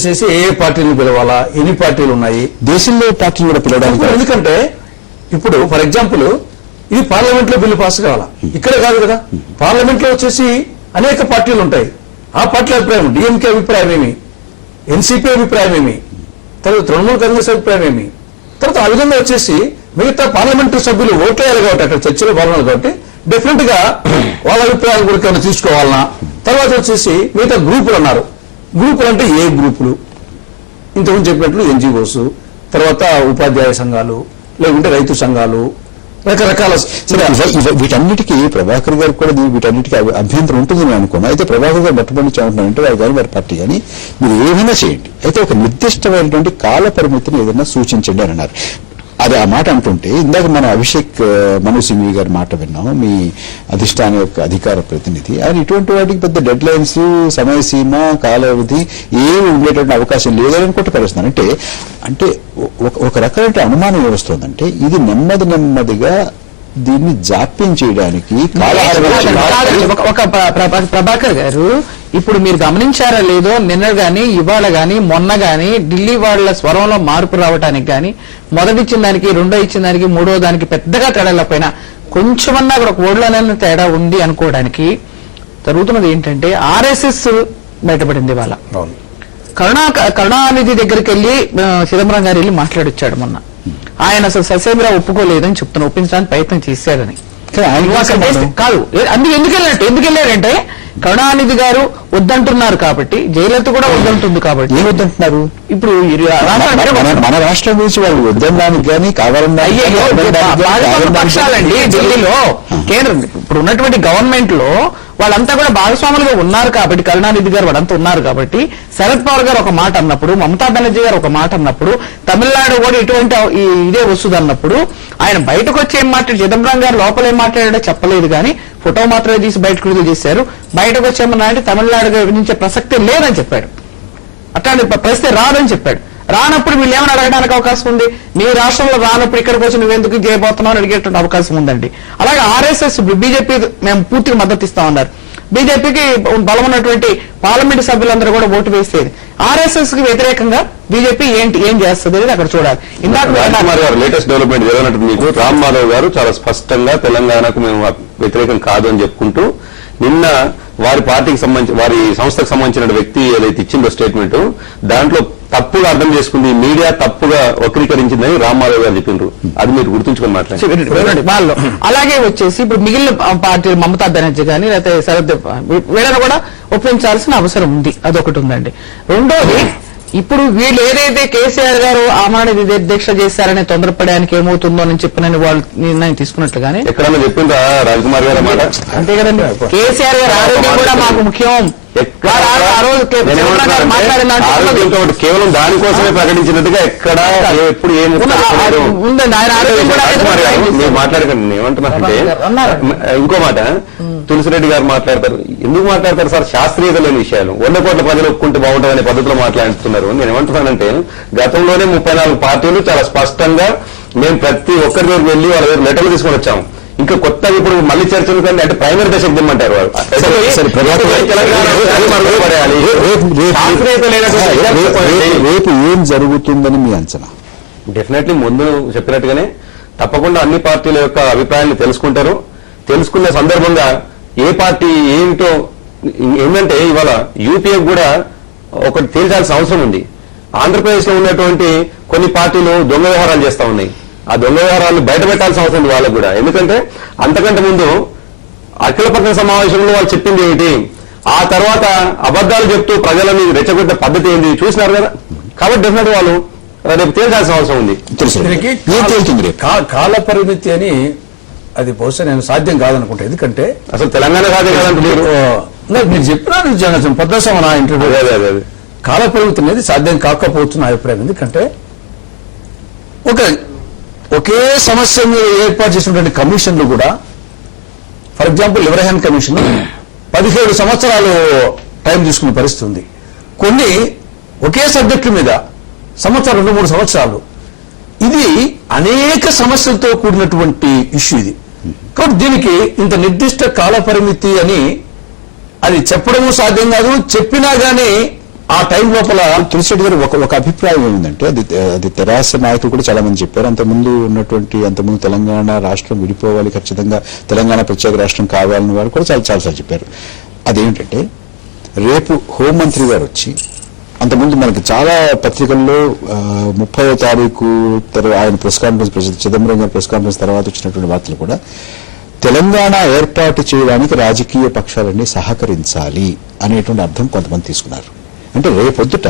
చేసి ఏ పార్టీని పిలవాలా, ఎన్ని పార్టీలు ఉన్నాయి, దేశంలో పార్టీలు కూడా పిలవడానికి. ఎందుకంటే ఇప్పుడు ఫర్ ఎగ్జాంపుల్ ఇది పార్లమెంట్ లో బిల్లు పాస్ కావాలా, ఇక్కడే కాదు కదా. పార్లమెంట్ లో వచ్చేసి అనేక పార్టీలు ఉంటాయి. ఆ పార్టీల అభిప్రాయం, డిఎంకే అభిప్రాయం ఏమి, ఎన్సీపీ అభిప్రాయం ఏమి, తర్వాత తృణమూల్ కాంగ్రెస్ అభిప్రాయం ఏమి, తర్వాత ఆ విధంగా వచ్చేసి మిగతా పార్లమెంటరీ సభ్యులు ఓట్లేయాలి కాబట్టి అక్కడ చర్చలో పాల్గొనాలి కాబట్టి డెఫినెట్ గా వాళ్ళ అభిప్రాయాలు కూడా ఏమైనా తీసుకోవాలన్నా. తర్వాత వచ్చేసి మిగతా గ్రూపులు అన్నారు. గ్రూపులు అంటే ఏ గ్రూపులు, ఇంతకుముందు చెప్పినట్లు ఎన్జిఓస్, తర్వాత ఉపాధ్యాయ సంఘాలు, లేకుంటే రైతు సంఘాలు, రకరకాల. వీటన్నిటికీ ప్రభాకర్ గారు కూడా వీటన్నిటికీ అభ్యంతరం ఉంటుంది నేను అనుకోను. అయితే ప్రభాకర్ గారు బట్టబడిచామంటున్నారంటే వారు కానీ వారి పార్టీ కానీ మీరు ఏమైనా చేయండి, అయితే ఒక నిర్దిష్టమైనటువంటి కాల పరిమితిని ఏదైనా సూచించండి అని అన్నారు. అది ఆ మాట అంటుంటే ఇందాక మన అభిషేక్ మను సింఘ్వి గారి మాట విన్నాం, మీ అధిష్టానం యొక్క అధికార ప్రతినిధి. ఆయన ఇటువంటి వాటికి పెద్ద డెడ్ లైన్స్, సమయసీమ, కాలావధి ఏమి ఉండేటువంటి అవకాశం లేదని కొట్టుపరుస్తున్నారు. అంటే ఒక రకమైన అనుమానం ఏమొస్తుందంటే ఇది నెమ్మదిగా దీన్ని జాప్యం చేయడానికి ప్రభాకర్ గారు ఇప్పుడు మీరు గమనించారా లేదో, నిన్న గాని ఇవాళ గాని మొన్న గాని ఢిల్లీ వాళ్ళ స్వరంలో మార్పు రావడానికి గాని, మొదటి ఇచ్చిన దానికి రెండో ఇచ్చిన దానికి మూడో దానికి పెద్దగా తేడా లేకపోయినా కొంచెమన్నా అక్కడ ఒక ఓడ్లోనైనా తేడా ఉంది అనుకోవడానికి జరుగుతున్నది ఏంటంటే ఆర్ఎస్ఎస్ బయటపడింది. వాళ్ళ కరుణానిధి దగ్గరికి వెళ్ళి చిదంబరం గారు వెళ్ళి మాట్లాడొచ్చాడు మొన్న. ఆయన అసలు ససేమిరా ఒప్పుకోలేదని చెప్తున్నా, ఒప్పించడానికి ప్రయత్నం చేశారని కాదు. ఎందుకు వెళ్ళారంటే కరుణానిధి గారు వద్దంటున్నారు కాబట్టి, జయలలిత కూడా వద్దంటుంది కాబట్టి. ఏం వద్దంటున్నారు? ఇప్పుడు మన రాష్ట్రం గురించి వాళ్ళు వద్దనడానికి కానీ కావాలన్నా పక్షాలండి ఢిల్లీలో కేంద్రం ఇప్పుడు ఉన్నటువంటి గవర్నమెంట్ లో వాళ్ళంతా కూడా భాగస్వాములుగా ఉన్నారు కాబట్టి, కరుణానిధి గారు వాళ్ళంతా ఉన్నారు కాబట్టి, శరద్ పవార్ గారు ఒక మాట అన్నప్పుడు, మమతా బెనర్జీ గారు ఒక మాట అన్నప్పుడు, తమిళనాడు కూడా ఇటువంటి ఇదే వస్తుంది అన్నప్పుడు ఆయన బయటకు వచ్చి ఏం మాట్లాడు, చిదంబరం గారు లోపల ఏం మాట్లాడాడో చెప్పలేదు కానీ ఫోటో మాత్రమే తీసి బయటకు విడుదల చేశారు. బయటకు వచ్చేమన్నా అంటే తమిళనాడు గురించే ప్రసక్తి లేదని చెప్పాడు, అట్లాంటి ప్రశ్న రాదని చెప్పాడు. రానప్పుడు వీళ్ళు ఏమైనా అడగడానికి అవకాశం ఉంది? మీ రాష్ట్రంలో రానప్పుడు ఇక్కడికి వచ్చి నువ్వెందుకు చేయబోతున్నావు అని అడిగేటువంటి అవకాశం ఉందండి. అలాగే ఆర్ఎస్ఎస్ బీజేపీ మేము పూర్తిగా మద్దతు ఇస్తామన్నారు. బీజేపీకి బలం ఉన్నటువంటి పార్లమెంటు సభ్యులందరూ కూడా ఓటు వేసేది. ఆర్ఎస్ఎస్ కి వ్యతిరేకంగా బీజేపీ ఏం చేస్తుంది అనేది అక్కడ చూడాలి. ఇందాక లేటెస్ట్ డెవలప్మెంట్ ఏదన్నట్టు మీకు రామ్ మాధవ్ గారు చాలా స్పష్టంగా తెలంగాణకు మేము వ్యతిరేకం కాదు అని చెప్పుకుంటూ నిన్న వారి పార్టీకి సంబంధించి వారి సంస్థకు సంబంధించిన వ్యక్తి ఏదైతే ఇచ్చిందో స్టేట్మెంట్, దాంట్లో తప్పుగా అర్థం చేసుకుంది, మీడియా తప్పుగా వక్రీకరించిందని రామ్ మాధవ్ గారు చెప్పిండ్రు. అది మీరు గుర్తుంచుకొని మాట్లాడండి. వాళ్ళు అలాగే వచ్చేసి ఇప్పుడు మిగిలిన పార్టీలు మమతా బెనర్జీ కానీ లేకపోతే శరద్ వీళ్ళని కూడా ఒప్పించాల్సిన అవసరం ఉంది. అదొకటి ఉందండి. రెండోది, ఇప్పుడు వీళ్ళు ఏదైతే కేసీఆర్ గారు ఆమరణ దీక్ష చేశారనే తొందరపడడానికి ఏమవుతుందో అని చెప్పినని వాళ్ళు నిర్ణయం తీసుకున్నట్లుగానే ఎక్కడన్నా చెప్పిందా రాజ్కుమార్ గారు మాట? అంతే కదండి. కేసీఆర్ గారు ఆరోగ్యం కూడా మాకు ముఖ్యం, కేవలం దానికోసమే ప్రకటించినట్టుగా ఎక్కడ ఎప్పుడు ఏం ఉందండి. ఆయన ఆరోగ్యం కూడా మీరు మాట్లాడకండి. ఏమంటున్నారంటే ఇంకో మాట తులసిరెడ్డి గారు మాట్లాడతారు. ఎందుకు మాట్లాడతారు సార్? శాస్త్రీయత లేని విషయాలు 100 కోట్ల ప్రజలు ఒప్పుకుంటే బాగుంటుందనే పద్ధతిలో మాట్లాడుతున్నారు. నేను ఏమంటున్నానంటే గతంలోనే 34 పార్టీలు చాలా స్పష్టంగా మేము ప్రతి ఒక్కరి దగ్గర వెళ్ళి వాళ్ళ దగ్గర లెటర్లు తీసుకొని వచ్చాము. ఇంకా కొత్తగా ఇప్పుడు మళ్ళీ చర్చలు కంటే అంటే ప్రైమరీ దశకు దిమ్మంటారు వాళ్ళు. రేపు ఏం జరుగుతుందని మీ అంచనా? డెఫినెట్లీ ముందు చెప్పినట్టుగానే తప్పకుండా అన్ని పార్టీల యొక్క అభిప్రాయాన్ని తెలుసుకుంటారు. తెలుసుకునే సందర్భంగా ఏ పార్టీ ఏమిటో ఏంటంటే ఇవాళ యూపీఏ కూడా ఒకటి తేల్చాల్సిన అవసరం ఉంది. ఆంధ్రప్రదేశ్ లో ఉన్నటువంటి కొన్ని పార్టీలు దొంగ వ్యవహారాలు చేస్తా ఉన్నాయి. ఆ దొంగ వ్యవహారాలు బయట పెట్టాల్సిన అవసరం ఉంది వాళ్ళకు కూడా. ఎందుకంటే అంతకంటే ముందు అఖిలపక్ష సమావేశంలో వాళ్ళు చెప్పింది ఏమిటి, ఆ తర్వాత అబద్దాలు చెప్తూ ప్రజలని రెచ్చగొట్టే పద్ధతి ఏంటి చూసినారు కదా. కాబట్టి డెఫినెట్ వాళ్ళు రేపు తేల్చాల్సిన అవసరం ఉంది. కాల పరిమితి అని అది బహుశా నేను సాధ్యం కాదనుకుంటా. ఎందుకంటే అసలు తెలంగాణ సాధ్యం కాదంటున్నారు. మీరు చెప్పినా పొద్దుసమ నా ఇంటర్వ్యూ కాల పరిమితి అనేది సాధ్యం కాకపోవచ్చు నా అభిప్రాయం. ఎందుకంటే ఒకే సమస్య మీద ఏర్పాటు చేసినటువంటి కమిషన్లు కూడా, ఫర్ ఎగ్జాంపుల్ లివరహాన్ కమిషన్ 17 సంవత్సరాలు టైం తీసుకునే పరిస్థితి ఉంది. కొన్ని ఒకే సబ్జెక్టు మీద సంవత్సరం 2-3 సంవత్సరాలు. ఇది అనేక సమస్యలతో కూడినటువంటి ఇష్యూ ఇది. కాబట్టి దీనికి ఇంత నిర్దిష్ట కాల పరిమితి అని అది చెప్పడము సాధ్యం కాదు. చెప్పినా గానీ ఆ టైం లోపల తులసిరెడ్డి గారు ఒక అభిప్రాయం ఏంటంటే అది తెరాస నాయకులు కూడా చాలా మంది చెప్పారు. అంతకుముందు తెలంగాణ రాష్ట్రం విడిపోవాలి, ఖచ్చితంగా తెలంగాణ ప్రత్యేక రాష్ట్రం కావాలని వారు కూడా చాలాసార్లు చెప్పారు. అదేంటంటే రేపు హోంమంత్రి గారు వచ్చి, అంతకుముందు మనకి చాలా పత్రికల్లో 30వ తారీఖు ఆయన ప్రెస్ కాన్ఫరెన్స్, చిదంబరం గారి ప్రెస్ కాన్ఫరెన్స్ తర్వాత వచ్చినటువంటి వార్తలు కూడా తెలంగాణ ఏర్పాటు చేయడానికి రాజకీయ పక్షాలన్నీ సహకరించాలి అనేటువంటి అర్థం కొంతమంది తీసుకున్నారు. అంటే రేపొద్దుట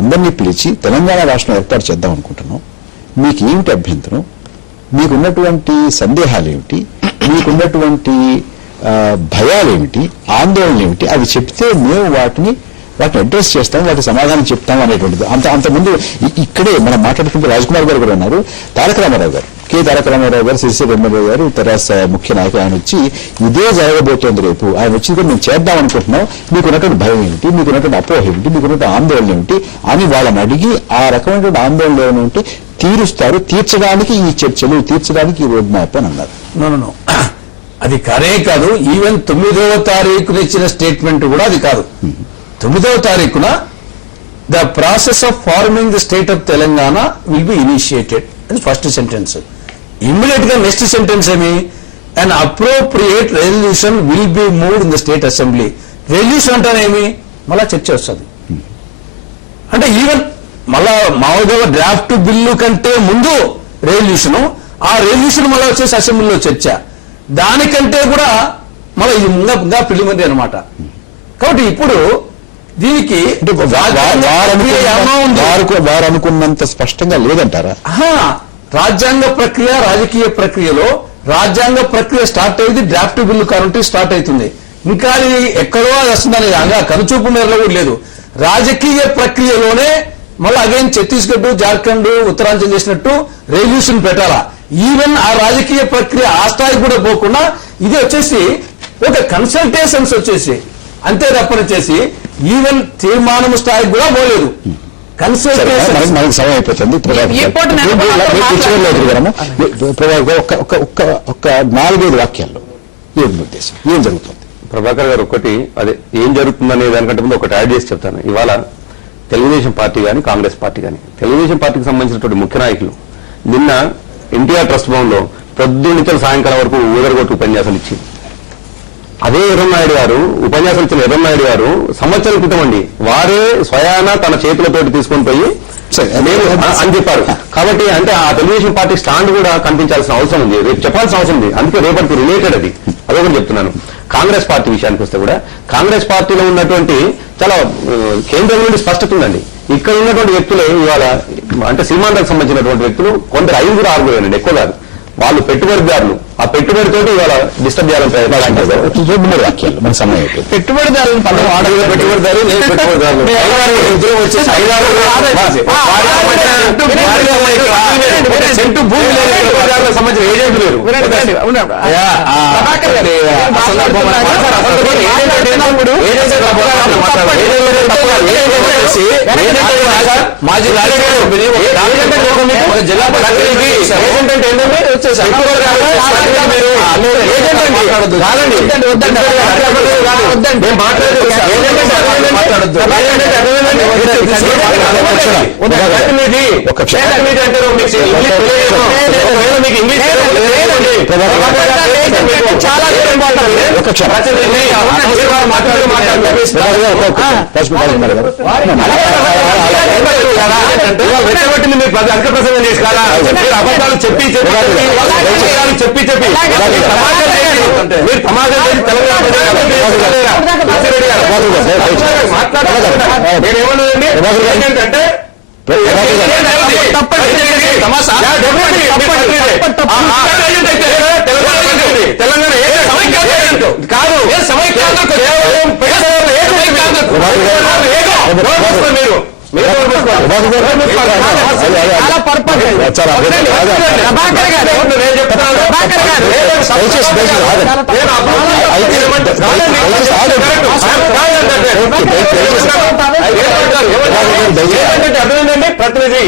అందరినీ పిలిచి తెలంగాణ రాష్ట్రం ఏర్పాటు చేద్దాం అనుకుంటున్నాం, మీకు ఏమిటి అభ్యంతరం, మీకున్నటువంటి సందేహాలు ఏమిటి, మీకున్నటువంటి భయాలేమిటి, ఆందోళనలు ఏమిటి, అవి చెప్తే మేము వాటిని అడ్రస్ చేస్తాం, వాటి సమాధానం చెప్తాం అనేటువంటిది. అంతకుముందు ఇక్కడే మనం మాట్లాడుకుంటే రాజ్కుమార్ గారు కూడా ఉన్నారు, తారక రామారావు గారు, తారక రామారావు గారు, సిరిసిల్ల ఎమ్మెల్యే గారు, తెరాస ముఖ్య నాయకులు, ఆయన వచ్చి ఇదే జరగబోతోంది రేపు, ఆయన వచ్చి కూడా మేము చేద్దాం అనుకుంటున్నాం, మీకున్నటువంటి భయం ఏమిటి, మీకున్నటువంటి అపోహ ఏమిటి, మీకున్నటువంటి ఆందోళన ఏమిటి అని వాళ్ళని అడిగి ఆ రకమైనటువంటి ఆందోళన ఏమంటే తీర్చడానికి ఈ చర్చలు, తీర్చడానికి ఈ రోడ్ మ్యాప్ అని అన్నారు. నో అది కానే కాదు. ఈవెన్ 9వ తారీఖున ఇచ్చిన స్టేట్మెంట్ కూడా అది కాదు. 9వ తారీఖున the process of forming the state of Telangana will be initiated అని ఫస్ట్ సెంటెన్స్. ఇమ్మీడియట్ గా నెక్స్ట్ సెంటెన్స్ ఏమి, an appropriate resolution will be moved in the state assembly. Resolution అంటేనేమి, మళ్ళా చర్చ వస్తుంది. అంటే ఈవెన్ మళ్ళా మామూలుగా డ్రాఫ్ట్ బిల్లు కంటే ముందు రెజల్యూషన్, ఆ రెజల్యూషన్ మళ్ళీ వచ్చేసి అసెంబ్లీలో చర్చ, దానికంటే కూడా మళ్ళీ ఇది ఇంకా ప్రిలిమినరీ అనమాట. కాబట్టి ఇప్పుడు దీనికి వారు అనుకున్నంత స్పష్టంగా లేదంటారా? రాజ్యాంగ ప్రక్రియ, రాజకీయ ప్రక్రియలో రాజ్యాంగ ప్రక్రియ స్టార్ట్ అయ్యింది, డ్రాఫ్ట్ బిల్లు కరెంట్ స్టార్ట్ అవుతుంది. ఇంకా అది ఎక్కడో అది వస్తుందని కనుచూపు మేరలో కూడా లేదు. రాజకీయ ప్రక్రియలోనే మళ్ళీ అగైన్ ఛత్తీస్గఢ్, జార్ఖండ్, ఉత్తరాంచల్ చేసినట్టు రెవల్యూషన్ పెట్టాలా. ఈవెన్ ఆ రాజకీయ ప్రక్రియ ఆ స్థాయికి కూడా పోకుండా ఇది వచ్చేసి ఒక కన్సల్టేషన్స్ వచ్చేసి అంతే తప్పనిచ్చేసి ఈవెన్ తీర్మానం స్థాయికి కూడా పోలేదు. కన్సల్టేషన్ మనకి సమయం అయిపోతుంది. ఒక 4-5 వాక్యాల్లో ఏం ఉద్దేశం, ఏం జరుగుతుంది? ప్రభాకర్ గారు ఒకటి అదే ఏం జరుగుతుందనే దానికంటే ముందు ఒకటి యాడ్ చేసి చెప్తాను. ఇవాళ తెలుగుదేశం పార్టీ కానీ కాంగ్రెస్ పార్టీ కానీ, తెలుగుదేశం పార్టీకి సంబంధించినటువంటి ముఖ్య నాయకులు నిన్న ఎన్టీఆర్ ట్రస్ట్ భవన్లో పొద్దున్నుంచి సాయంకాలం వరకు ఊదరగొట్టు ఉపన్యాసాలు ఇచ్చి, అదే ఎర్రన్నాయుడు గారు ఉపన్యాసం ఇచ్చిన ఎర్రన్నాయుడు గారు సంవత్సరం క్రితం అండి వారే స్వయాన తన చేతులతోటి తీసుకొని పోయి మేము అని చెప్పారు. కాబట్టి అంటే ఆ తెలుగుదేశం పార్టీ స్టాండ్ కూడా కనిపించాల్సిన అవసరం ఉంది, రేపు చెప్పాల్సిన అవసరం ఉంది. అందుకే రేపటికి రిలేటెడ్ అది అదొకటి చెప్తున్నాను. కాంగ్రెస్ పార్టీ విషయానికి వస్తే కూడా కాంగ్రెస్ పార్టీలో ఉన్నటువంటి చాలా కేంద్రం నుండి స్పష్టత ఉందండి. ఇక్కడ ఉన్నటువంటి వ్యక్తులు ఇవాళ అంటే సీమాంధ్రకు సంబంధించినటువంటి వ్యక్తులు కొందరు 5 6 ఎక్కువ కాదు, వాళ్ళు పెట్టుబడిదారులు. ఆ పెట్టుబడితోటి ఇవాళ డిస్టర్బ్ చేయాలని ప్రయత్నం చేస్తారు. పెట్టుబడిదారులను సెంటు భూమి సంబంధించిన ఏజెంట్ లేరు. మాజీ జిల్లా వెచ్చబట్టింది మీరు అధిక ప్రసంగం చేసి కాదా, మీరు అబద్ధాలు చెప్పి మీరు సమాజం చేసి తెలంగాణ నేనేమన్నానండి ఏంటంటే తెలంగాణ కాదు మీరు చాలా పొరపాటు. ప్రతినిధి.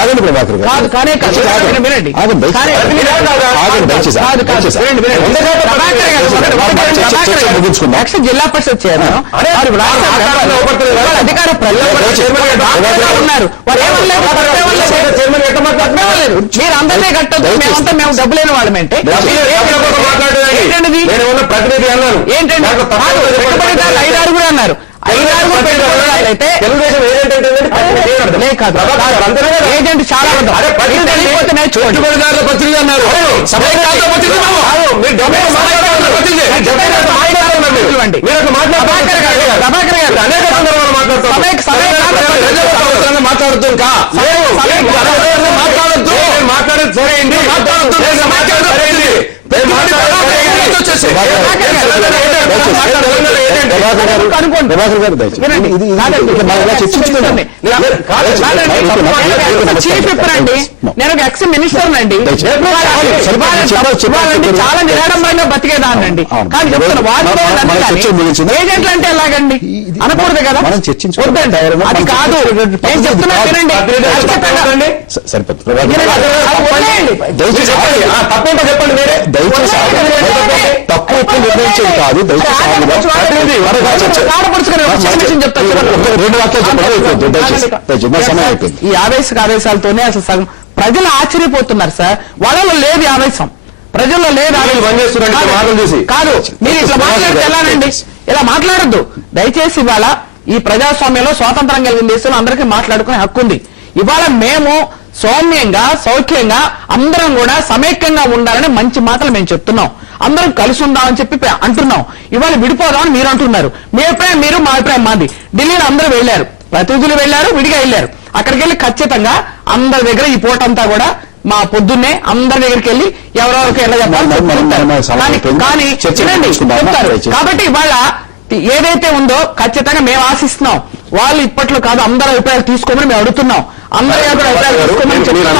ఆగండి ప్రభాకర్ గారు. కాదు, కానే కాదు. ఆగండి. వినండి. ఆగండి, దయచేసి కానే ఆగండి. కాదు. ఆగండి, దయచేసి కాదు, కాదు. దయచేసి. వినండి, వినండి. ప్రభాకర్ గారు, చర్చ ముగించుకుందాం. యాక్షన్ జిల్లా పరిషత్ చైర్మన్ అరే, వారు రాష్ట్ర వాళ్ళ అధికార ప్రజలు ఉన్నారు. వారు ఏమనలేదు, చైర్మన్ ఎట్లా మాట్లాడుతున్నారు? మీరు అందరినీ కట్టొద్దు, మేమంతా మేము డబ్బు లేని వాళ్ళమేంటే ఏంటండి నేను ఉన్న ప్రతినిధి అన్నాను. ఏంటండి దాంట్లో తప్ప కాదు, పెట్టుబడిదారులు 5 ఆరుగురు అన్నారు. 5 ఆరుగురు పెట్టుబడిదారులు అయితే తెలుగుదేశం ఏజెంట్ అంటే లే కాదు, ఏజెంట్ చాలా మంది. అరే, ప్రతినిధి తెలియకపోతే నేర్చుకోండి. పెట్టుబడిదారుల ప్రతినిధి అన్నారు. సమైక్యాంధ్ర ప్రతినిధి బాబు. మీరు డబ్బులు మాట్లాడుతున్నారు. ఇవ్వండి. మీరు అట్లా ప్రభాకర్ గారు, ప్రభాకర్ గారు అనేక సందర్భాలు మాట్లాడుతున్నారు. మాట్లాడుతూ మాట్లాడద్దు. మాట్లాడేది సరైంది. ప్రభాకర్ గారు దయచేసి వినండి. ఇది కాదండి. ఇక మనం ఇలా చర్చించుకుందాం. చీఫ్ విప్పర్ అండి, నేను ఒక ఎక్స్ మినిస్టర్ అండి. చాలా నిరాడంబరంగా బతికేదాన్నండి. అవును. కానీ చెప్తున్నా మన చర్చ ముగించిందా? ఏజెంట్లు అంటే ఎలాగండి? అనకూడదు కదా. మనం చర్చించుకుందాం. వద్దండి. అది కాదు, నేను చెప్తున్నా వినండి. సరిపోతుంది. అది వదిలేయండి. దయచేసి తప్పేంటో చెప్పండి మీరే. దయచేసి తప్పు ఒప్పు నిర్ణయించేది కాదు. దయచేసి రెండు వాక్యాలు చెప్పండి. దయచేసి మా సమయం అయిపోయింది. ఈ ఆవేశాలతోనే అసలు సగం ప్రజలు ఆశ్చర్యపోతున్నారు సార్. వాళ్ళలో లేదు ఈ ఆవేశం, ప్రజల్లో లేదు ఆవేశం. బంద్ చేస్తున్నారండి కాదు, మాటలు చూసి. కాదు, మీరు ఇట్లా మాట్లాడితే ఎలానండి? ఇలా మాట్లాడద్దు దయచేసి. ఇవాళ ఈ ప్రజాస్వామ్యంలో స్వాతంత్రం కలిగిన దేశంలో అందరికీ మాట్లాడుకునే హక్కు ఉంది. ఇవాళ మేము సౌమ్యంగా సౌఖ్యంగా అందరం కూడా సమైక్యంగా ఉండాలని మంచి మాటలు మేము చెప్తున్నాం. అందరం కలిసి ఉందామని చెప్పి అంటున్నాం. ఇవాళ విడిపోదామని మీరు అంటున్నారు. మీ అభిప్రాయం మీరు, మా అభిప్రాయం మాది. ఢిల్లీలో అందరూ వెళ్లారు, ప్రతినిధులు వెళ్లారు, విడిగా వెళ్లారు. అక్కడికి వెళ్ళి ఖచ్చితంగా అందరి దగ్గర ఈ పూటంతా కూడా మా పొద్దున్నే అందరి దగ్గరికి వెళ్ళి ఎవరెవరికి ఎలా చెప్పాలి కానీ చెప్తారు. కాబట్టి ఇవాళ ఏదైతే ఉందో ఖచ్చితంగా మేము ఆశిస్తున్నాం. వాళ్ళు ఇప్పట్లో కాదు, అందరూ అభిప్రాయాలు తీసుకోమని మేము అడుగుతున్నాం. అందరూ అభిప్రాయాలు తీసుకోమని చెప్తున్నాం.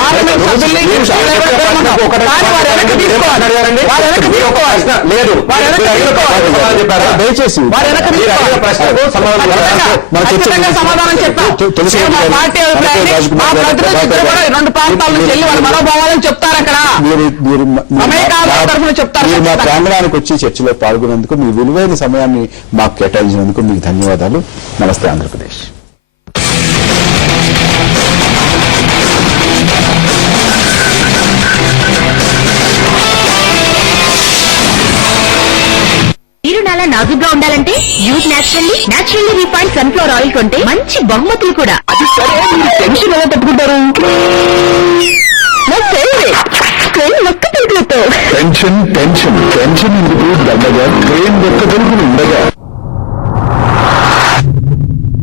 పార్లమెంట్ సభ్యుల్ని కానీ వారు వెనక్కి తీసుకోవాలి. వారు వెనక్కి తీసుకోవాలి. లేదు, వారు వెనక్కి తీసుకోవాలి. దయచేసి వారు వెనక్కి ఖచ్చితంగా సమాధానం చెప్పాం. మా పార్టీ అభిప్రాయాన్ని మా ప్రతినిధులు కూడా 2 ప్రాంతాల నుంచి వెళ్ళి వాళ్ళ మనోభావాలను చెప్తారు. అక్కడ తరఫున చెప్తారు. మీరు మా ప్రాంగణానికి వచ్చి చర్చలో పాల్గొనేందుకు, మీ విలువైన సమయాన్ని మాకు కేటాయించినందుకు మీకు ధన్యవాదాలు. నమస్తే ఆంధ్రప్రదేశ్. మీరు నాలా నాజుగ్గా ఉండాలంటే use naturally refined sunflower oil కొంటే మంచి బహుమతులు కూడా. అది సరే, మీరు టెన్షన్ ఎలా తట్టుకుంటారు? నా ఫేవరెట్ ట్రైన్ ఒక్క తెలుగుతో. టెన్షన్ ఎందుకు దండగా ట్రైన్ ఒక్క తెలుగులు ఉండగా